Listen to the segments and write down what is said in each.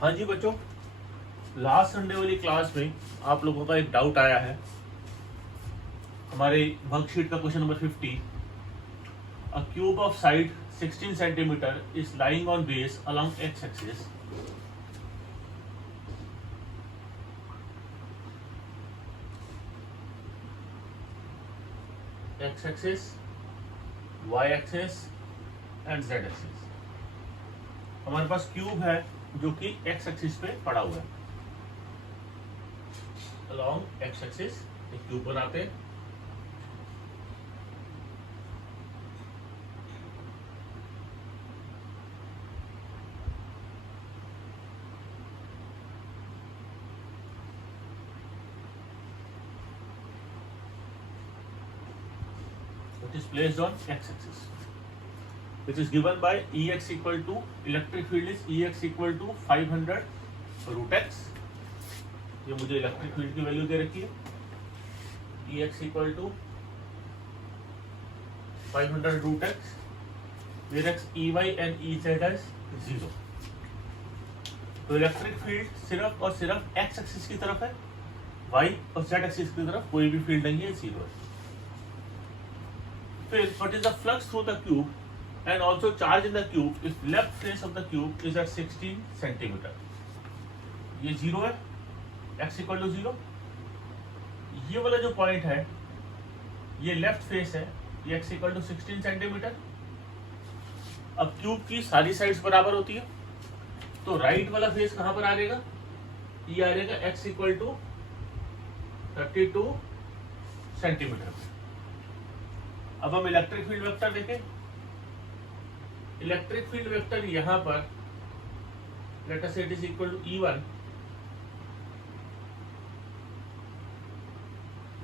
हाँ जी बच्चों, last Sunday वाली क्लास में आप लोगों का एक डाउट आया है। हमारे वर्कशीट का question number 50, a cube of side 16 centimetre is lying on base along x axis. X axis, y axis and z axis. हमारे पास क्यूब है जो कि एक्स एक्सिस पे पड़ा हुआ है। अलोंग एक्स एक्सिस एक क्यूब बनाते हैं। It is placed on x-axis, which is given by Ex equal to electric field is Ex equal to 500 root x। ये मुझे इलेक्ट्रिक फील्ड की वैल्यू दे रखी है। Ex equal to 500 root x, where x Ey and Ez is 0। तो electric field सिर्फ और सिर्फ x axis की तरफ है, y और z एक्सिस की तरफ कोई भी फील्ड नहीं है, 0 है। What is the flux through the cube and also charge in the cube if left face of the cube is at 16 centimeter। ये 0 है, x equal to 0। ये वाला जो पॉइंट है ये लेफ्ट फेस है, ये x equal to 16 सेंटीमीटर। अब क्यूब की सारी साइड्स बराबर होती है, तो राइट वाला फेस कहां पर आ जाएगा? ये आ जाएगा x equal to 32 सेंटीमीटर। अब हम इलेक्ट्रिक फील्ड वेक्टर देखें। इलेक्ट्रिक फील्ड वेक्टर यहां पर लेट अस से it is equal to E1।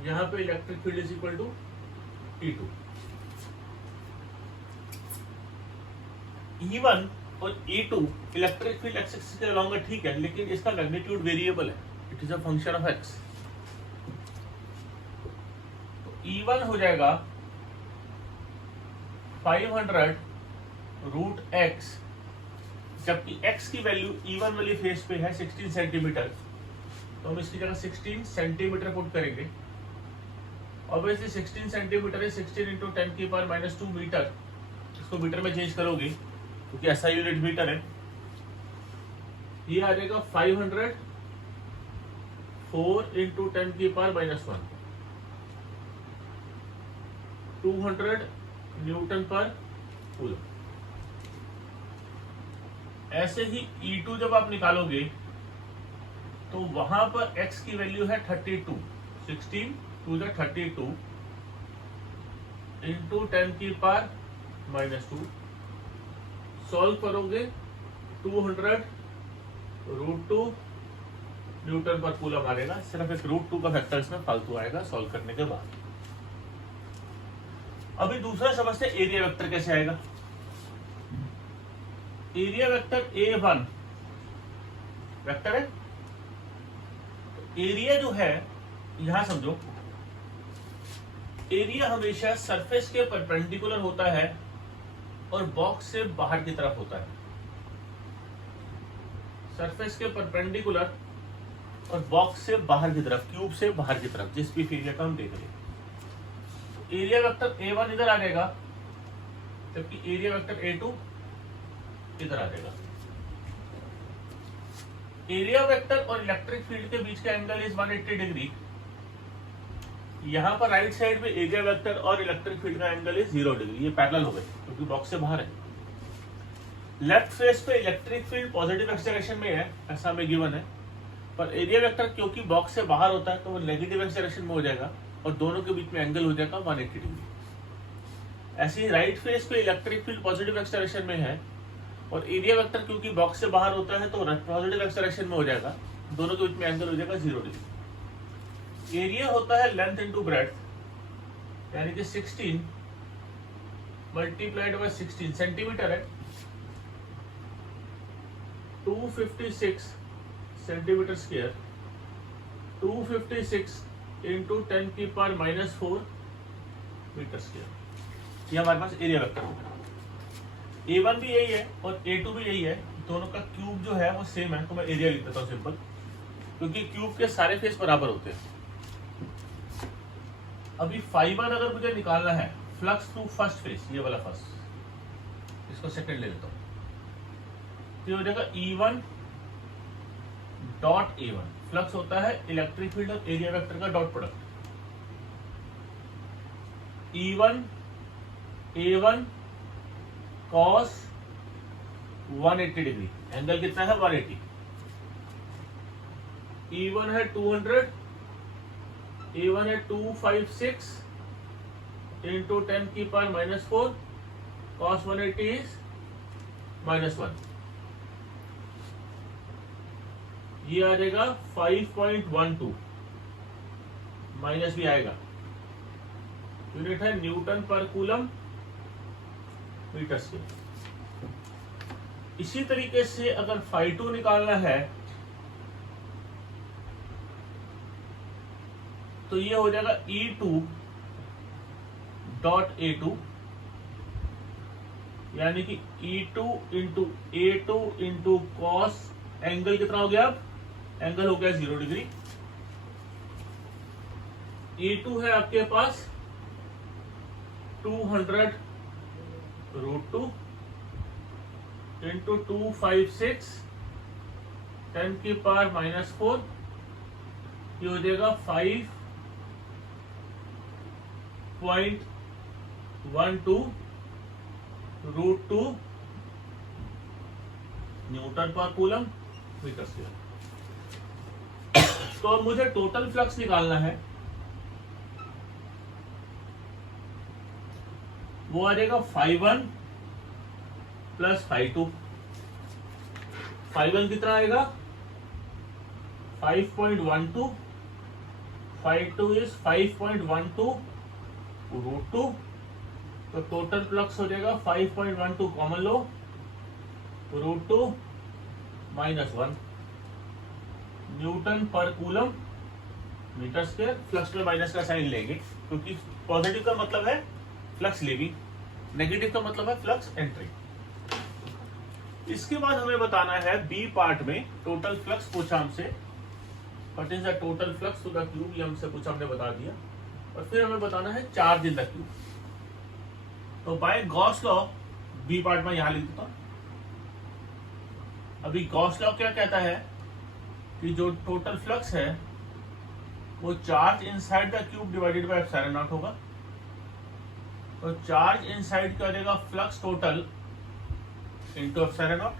यहां पे electric field is equal to E2। E1 और E2 electric field x axis के अलोंग है, ठीक है, लेकिन इसका मैग्नीट्यूड वेरिएबल है, it is a function of x. तो E1 हो जाएगा 500 रूट x, जबकि x की वैल्यू E1 वाली फेस पे है 16 सेंटीमीटर, तो हम इसकी जगह 16 सेंटीमीटर पुट करेंगे। ऑब्वियसली 16 सेंटीमीटर है 16 इंटू 10 की पावर -2 मीटर। इसको मीटर में चेंज करोगे क्योंकि ऐसा यूनिट मीटर है। ये आ जाएगा 500 4 इंटू 10 की पावर -1, 200 न्यूटन पर कूलम। ऐसे ही E2 जब आप निकालोगे तो वहां पर x की वैल्यू है 32, 16 टू द 32 इंटू 10 की पावर -2। सॉल्व करोगे 200 रूट 2 न्यूटन पर कूलम आ जाएगा। सिर्फ एक रूट 2 का फैक्टर इसमें फालतू आएगा सॉल्व करने के बाद। अभी दूसरा समझते हैं एरिया वेक्टर कैसे आएगा। एरिया वेक्टर A1 वेक्टर है, तो एरिया जो है यहां समझो, एरिया हमेशा सरफेस के परपेंडिकुलर होता है और बॉक्स से बाहर की तरफ होता है। सरफेस के परपेंडिकुलर और बॉक्स से बाहर की तरफ, क्यूब से बाहर की तरफ, जिस भी एरिया का हम देख रहे हैं। एरिया वेक्टर A1 इधर आ जाएगा, जबकि एरिया वेक्टर A2 इधर आ जाएगा। एरिया वेक्टर और इलेक्ट्रिक फील्ड के बीच का एंगल इज 180 डिग्री। यहां पर राइट साइड में एरिया वेक्टर और इलेक्ट्रिक फील्ड का एंगल इज 0 डिग्री। ये पैरेलल हो गए क्योंकि बॉक्स से बाहर है। लेफ्ट फेस पे electric field positive x direction में है, ऐसा हमें गिवन है, पर एरिया वेक्टर क्योंकि बॉक्स से बाहर होता है तो वो नेगेटिव एक्स डायरेक्शन में हो जाएगा और दोनों के बीच में एंगल हो जाएगा 180 डिग्री। ऐसे ही राइट फेस पे electric field positive x direction में है और एरिया वेक्टर क्योंकि बॉक्स से बाहर होता है तो पॉजिटिव एक्स डायरेक्शन में हो जाएगा, दोनों के बीच में एंगल हो जाएगा 0 डिग्री। एरिया होता है लेंथ इंटू ब्रेड्थ, यानी कि 16 मल्टीप्लाइड बाय 16 सेंटीमीटर है, 256 सेंटीमीटर स्क्वायर, 256 इंटू 10 की पावर -4 मीटर स्क्वायर। ये हमारे पास एरिया वेक्टर होगा। A1 भी यही है और A2 भी यही है, दोनों का क्यूब जो है वो सेम है, तो मैं एरिया लिख देता हूँ सिंपल, क्योंकि क्यूब के सारे फेस बराबर होते हैं। अभी फाइबर अगर मुझे निकालना है फ्लक्स थ्रू फर्स्ट फेस, ये वाला फर्स्ट, इसको सेकंड ले लेता हूँ, तो हो जाएगा E1 डॉट A1। फ्लक्स होता है इलेक्ट्रिक फील्ड और एरिया वेक्टर का dot product. E1 A1 cos 180 degree, angle कितना है 180। E1 है 200, A1 है 256 इंटू 10 की पावर -4, cos 180 इज -1। ये आ जाएगा 5.12, माइनस भी आएगा। यूनिट है न्यूटन पर कूलम मीटर स्क्वायर। इसी तरीके से अगर φ2 निकालना है तो ये हो जाएगा E2 डॉट A2, यानी कि E2 into A2 into cos, angle कितना हो गया, अब एंगल हो गया 0 डिग्री। E2 है आपके पास 200 √2 इंटू 256 10 की पावर -4, ये हो जाएगा 5.12 √2 न्यूटन पर कूलम मीटर स्क्वायर। तो अब मुझे टोटल फ्लक्स निकालना है, वो आ जाएगा φ1 प्लस φ2। φ1 कितना आएगा 5.12, φ2 इज 5.12 √2, तो टोटल फ्लक्स हो जाएगा 5.12 कॉमन लो √2 -1 न्यूटन पर कूलम मीटर स्क्वायर। फ्लक्स में माइनस का साइन लेंगे क्योंकि पॉजिटिव का मतलब है फ्लक्स लीविंग, नेगेटिव का मतलब है फ्लक्स एंट्री। इसके बाद हमें बताना है बी पार्ट में टोटल फ्लक्स पूछा हमसे, what is the total flux to the cube, ये हमसे पूछा, हमने बता दिया। और फिर हमें बताना है चार्ज इन द क्यूब। तो by Gauss law B part में यहां लिख देता हूं। अभी गॉस लॉ क्या कहता है कि जो टोटल फ्लक्स है वो charge inside the cube divided by epsilon not होगा। तो चार्ज इनसाइड क्या देगा flux total into epsilon not.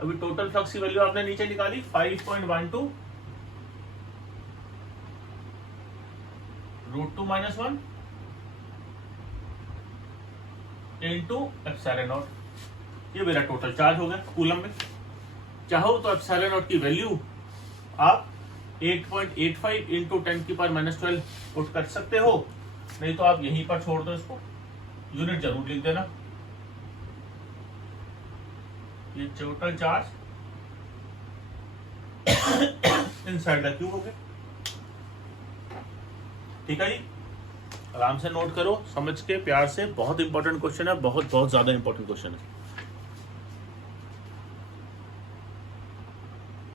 अभी टोटल फ्लक्स की वैल्यू आपने नीचे निकाली 5.12 √2 -1 इंटू एप्सिलॉन नॉट। ये मेरा टोटल चार्ज हो गया कूलम में। चाहो तो एप्सिलॉन नॉट की वैल्यू आप 8.85 इंटू 10 की पावर -12 पुट कर सकते हो, नहीं तो आप यहीं पर छोड़ दो इसको, यूनिट जरूर लिख देना। ये total charge inside the cube हो गया। ठीक है जी, आराम से नोट करो समझ के प्यार से। बहुत इंपॉर्टेंट क्वेश्चन है, बहुत बहुत ज्यादा इंपॉर्टेंट क्वेश्चन है।